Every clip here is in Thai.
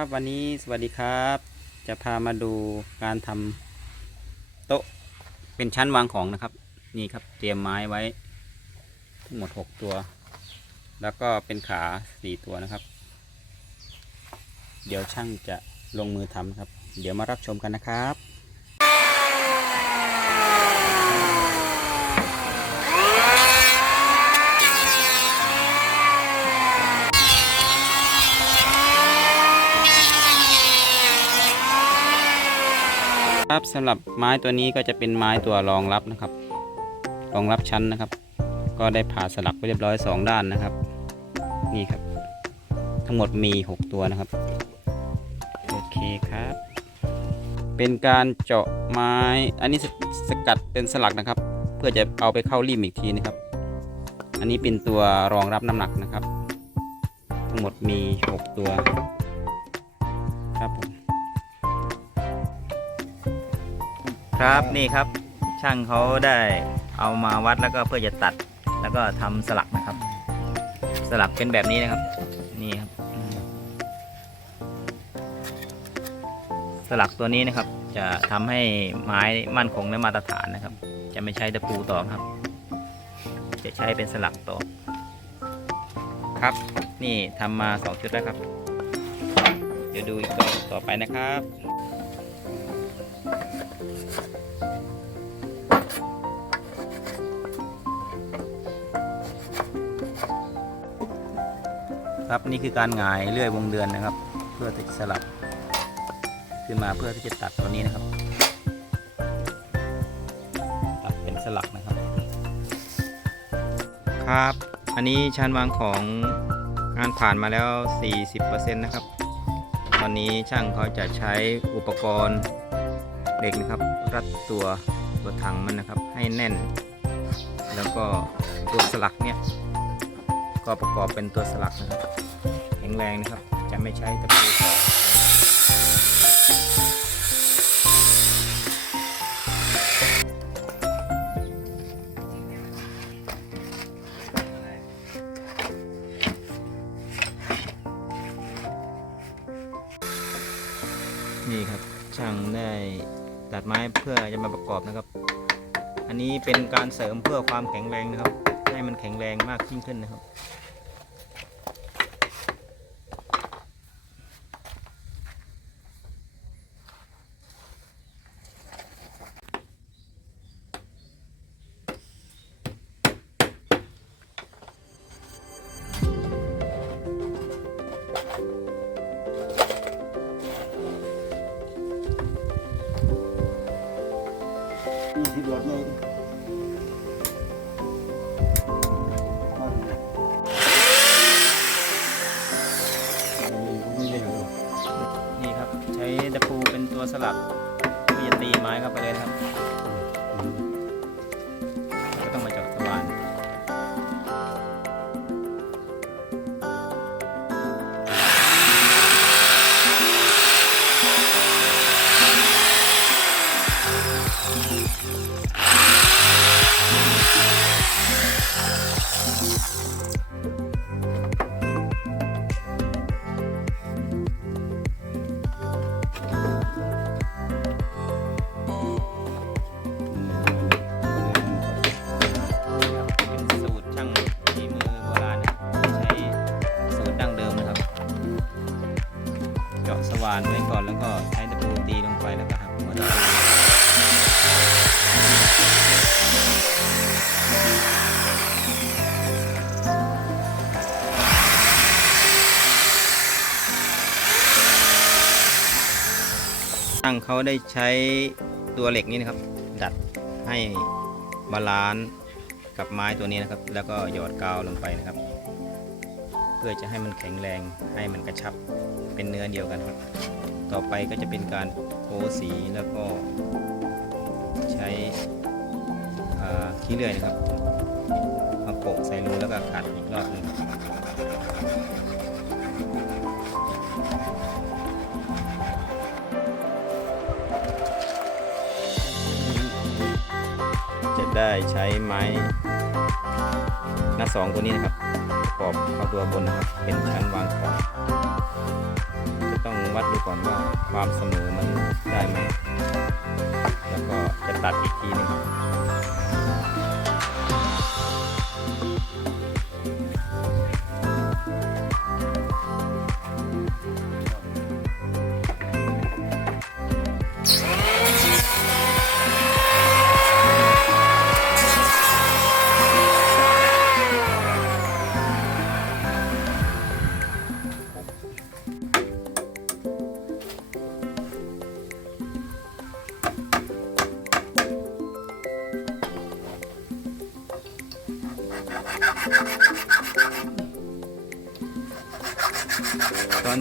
ครับวันนี้สวัสดีครับ จะพามาดูการทำโต๊ะเป็นชั้นวางของนะครับ นี่ครับเตรียมไม้ไว้ ทั้งหมด6ตัว แล้วก็เป็นขา4ตัวนะครับ เดี๋ยวช่างจะลงมือทำครับ เดี๋ยวมารับชมกันนะครับ ครับสำหรับไม้ตัวนี้ก็จะเป็นไม้ตัวรองรับนะครับ รองรับชั้นนะครับ ก็ได้ผ่าสลักไปเรียบร้อยสองด้านนะครับ นี่ครับ ทั้งหมดมี 6 ตัวนะครับ โอเคครับ เป็นการเจาะไม้ อันนี้สสกัดเป็นสลักนะครับ เพื่อจะเอาไปเข้าริมอีกทีนะครับ อันนี้เป็นตัวรองรับน้ำหนักนะครับ ทั้งหมดมี 6 ตัว ครับผม ครับนี่ครับช่างเขาได้เอามาวัดแล้วก็เพื่อจะตัดแล้วก็ทำสลักนะครับ สลักเป็นแบบนี้นะครับ นี่ครับ สลักตัวนี้นะครับ จะทำให้ไม้มั่นคงและมาตรฐานนะครับ จะไม่ใช้ตะปูตอกครับ จะใช้เป็นสลักตอกครับ นี่ทำมาสองชุดแล้วครับ เดี๋ยวดูอีกต่อต่อไปนะครับ ครับนี่คือการหงายเลื่อยวงเดือนนะครับ เพื่อที่จะสลับขึ้นมาเพื่อที่จะตัดตัวนี้นะครับ ตัดเป็นสลักนะครับ ครับ อันนี้ชั้นวางของงานผ่านมาแล้ว 40%นะครับ ตอนนี้ช่างเขาจะใช้อุปกรณ์เหล็กนะครับ รัดตัวตัวถังมันนะครับให้แน่น แล้วก็ตัวสลักเนี่ย ก็ประกอบเป็นตัวสลักนะครับแข็งแรงนะครับ จะไม่ใช้ตะปูตอนี่ครับช่างได้ตัดไม้เพื่อจะมาประกอบนะครับ อันนี้เป็นการเสริมเพื่อความแข็งแรงนะครับ ให้มันแข็งแรงมากยิ่งขึ้นนะครับ ช่างเขาได้ใช้ตัวเหล็กนี้นะครับ ดัดให้บาลานซ์กับไม้ตัวนี้นะครับ แล้วก็หยอดกาวลงไปนะครับ เพื่อจะให้มันแข็งแรงให้มันกระชับเป็นเนื้อเดียวกันครับ ต่อไปก็จะเป็นการโพสีแล้วก็ใช้ขี้เลื่อยนะครับมาโปะใส่รูแล้วก็ขัดอีกรอบหนึง ได้ใช้ไม้หน้าสองตัวนี้นะครับประกอบเข้าตัวบนนะครับ เป็นชั้นวางของจะต้องวัดดูก่อนว่าความเสมอมันได้ไหมแล้วก็จะตัดอีกทีหนึง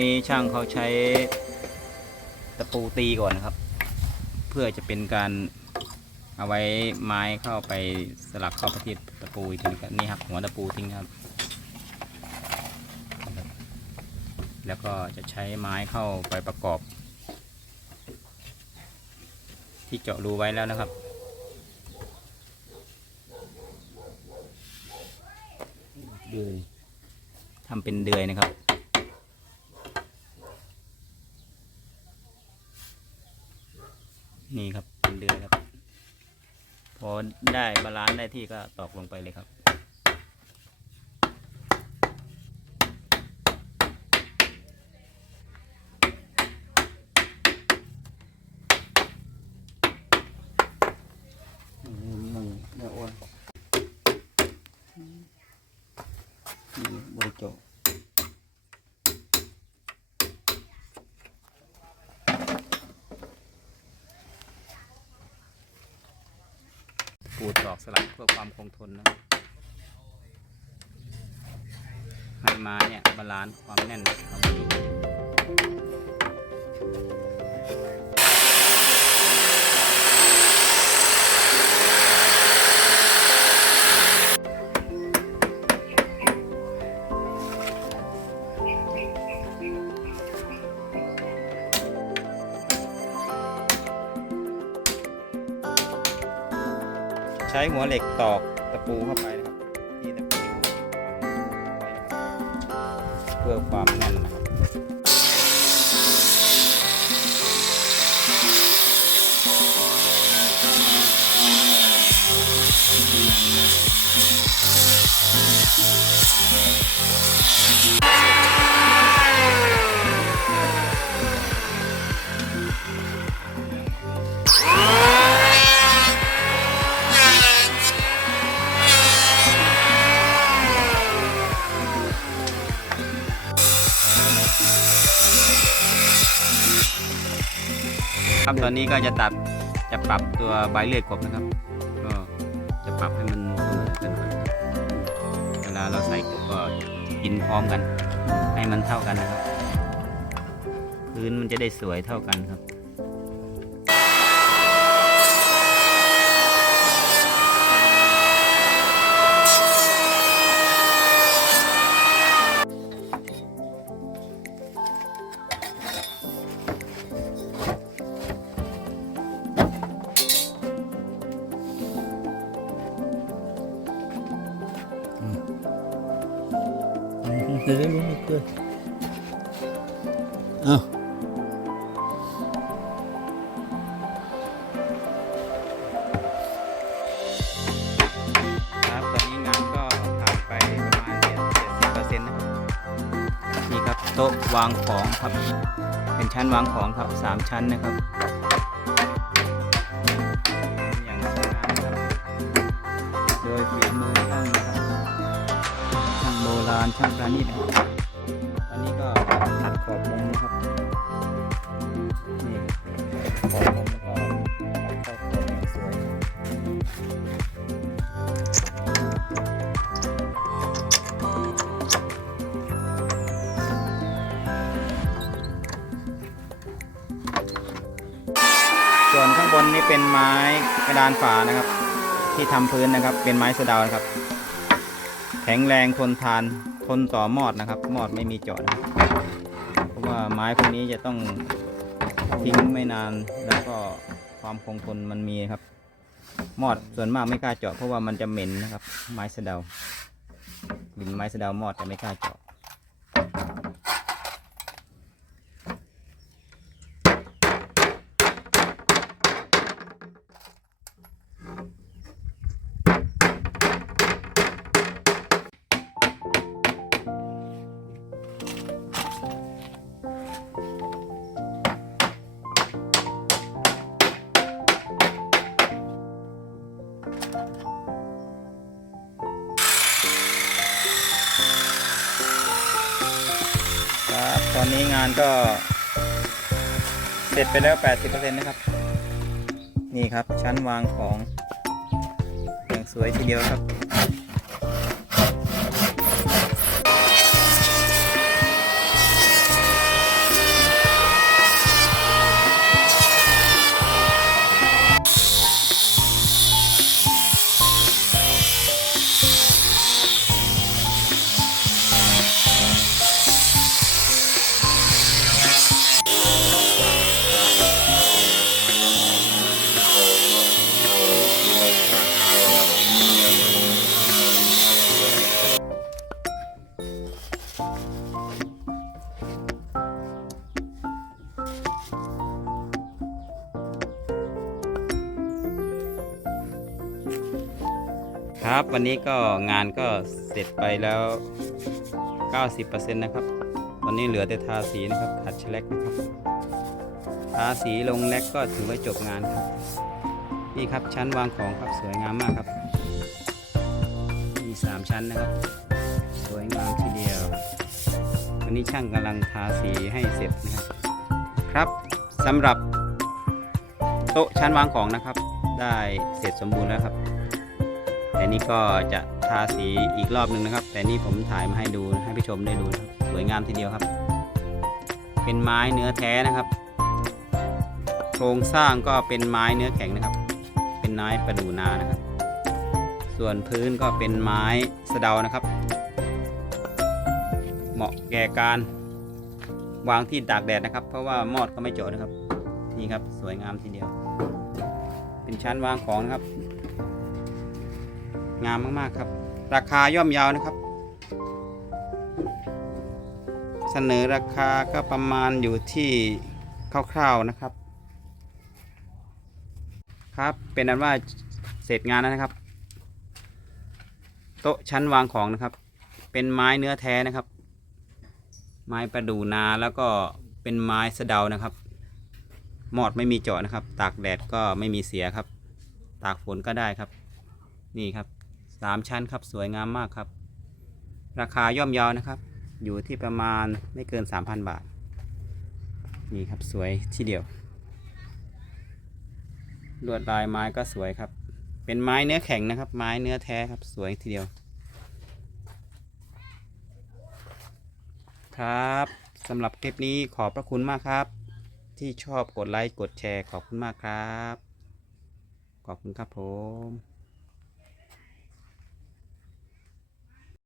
นี้ช่างเขาใช้ตะปูตีก่อนนะครับ เพื่อจะเป็นการเอาไว้ไม้เข้าไปสลักเข้าไปที่ตะปูอีกทีครับนี่ครับหัวตะปูทิ้งครับ แล้วก็จะใช้ไม้เข้าไปประกอบ ที่เจาะรูไว้แล้วนะครับเดือยทำเป็นเดือยนะครับ นี่ครับเป็นเดือยครับ พอได้บาลานซ์ได้ที่ก็ตอกลงไปเลยครับ อืมหนึ่งเนื้ออ้วนนี่บริจาค ปูดดอกสลักเพื่อความคงทนนะให้ไม้เนี่ยบาลานซ์ความแน่นควาไว้ดี ช้หัวเหล็กตอกตะปูเข้าไปนะครับที่ตะปูเพื่อความแน่นนะครับ ครับตอนนี้ก็จะตัดจะปรับตัวใบเลื่อยกบนะครับ ก็จะปรับให้มันเสมอกันหน่อยเวลาเราใส่กบก็กินพร้อมกัน ให้มันเท่ากันนะครับ พื้นมันจะได้สวยเท่ากันครับ โต๊ะวางของครับ เป็นชั้นวางของครับสามชั้นนะครับอย่างสวยงามครับ โดยฝีมือช่างนะครับช่างโบราณช่างประณีตนะครับตอนนี้ก็ตัดขอบมุมนะครับ ดานฝานะครับ ที่ทำพื้นนะครับ เป็นไม้สะดานะครับ แข็งแรงทนทานทนต่อมอดนะครับ มอดไม่มีเจาะนะครับเพราะว่าไม้พวกนี้จะต้องทิ้งไม่นานแล้วก็ความคงทนมันมีครับ มอดส่วนมากไม่กล้าเจาะเพราะว่ามันจะเหม็นนะครับ ไม้สะดากลิ่นไม้สะดามอดจะไม่กล้าเจาะานก็ เสร็จไปแล้ว 80%นะครับ นี่ครับชั้นวางของอย่างสวยทีเดียวครับ ครับ วันนี้ก็งานก็เสร็จไปแล้ว 90%นะครับ ตอนนี้เหลือแต่ทาสีนะครับขัดแฉลกนะครับ ทาสีลงแลกก็ถือว่าจบงานครับ นี่ครับชั้นวางของครับสวยงามมากครับ มีสามชั้นนะครับ สวยงามทีเดียววันนี้ช่างกำลังทาสีให้เสร็จนะครับ ครับสำหรับโต๊ะชั้นวางของนะครับ ได้เสร็จสมบูรณ์แล้วครับ แต่นี่ก็จะทาสีอีกรอบหนึ่งนะครับ แต่นี่ผมถ่ายมาให้ดูให้ผู้ชมได้ดูนะครับสวยงามทีเดียวครับ เป็นไม้เนื้อแท้นะครับ โครงสร้างก็เป็นไม้เนื้อแข็งนะครับ เป็นไม้ประดูนานะครับ ส่วนพื้นก็เป็นไม้สะเดานะครับ เหมาะแก่การวางที่ตากแดดนะครับ เพราะว่ามอดก็ไม่เจาะนะครับ นี่ครับสวยงามทีเดียว เป็นชั้นวางของนะครับ งามมากๆครับ ราคาย่อมเยาวนะครับ เสนอราคาก็ประมาณอยู่ที่คร่าวๆนะครับ ครับเป็นนั้นว่าเสร็จงานแล้วนะครับ โต๊ะชั้นวางของนะครับ เป็นไม้เนื้อแท้นะครับ ไม้ประดู่นาแล้วก็เป็นไม้สะเดานะครับมอดไม่มีเจาะนะครับ ตากแดดก็ไม่มีเสียครับ ตากฝนก็ได้ครับ นี่ครับ สามชั้นครับสวยงามมากครับ ราคาย่อมเยาวนะครับ อยู่ที่ประมาณไม่เกิน3,000บาท นี่ครับสวยที่เดียว ลวดลายไม้ก็สวยครับ เป็นไม้เนื้อแข็งนะครับ ไม้เนื้อแท้ครับสวยทีเดียว ครับสำหรับคลิปนี้ขอบพระคุณมากครับ ที่ชอบกดไลค์กดแชร์ขอบคุณมากครับ ขอบคุณครับผม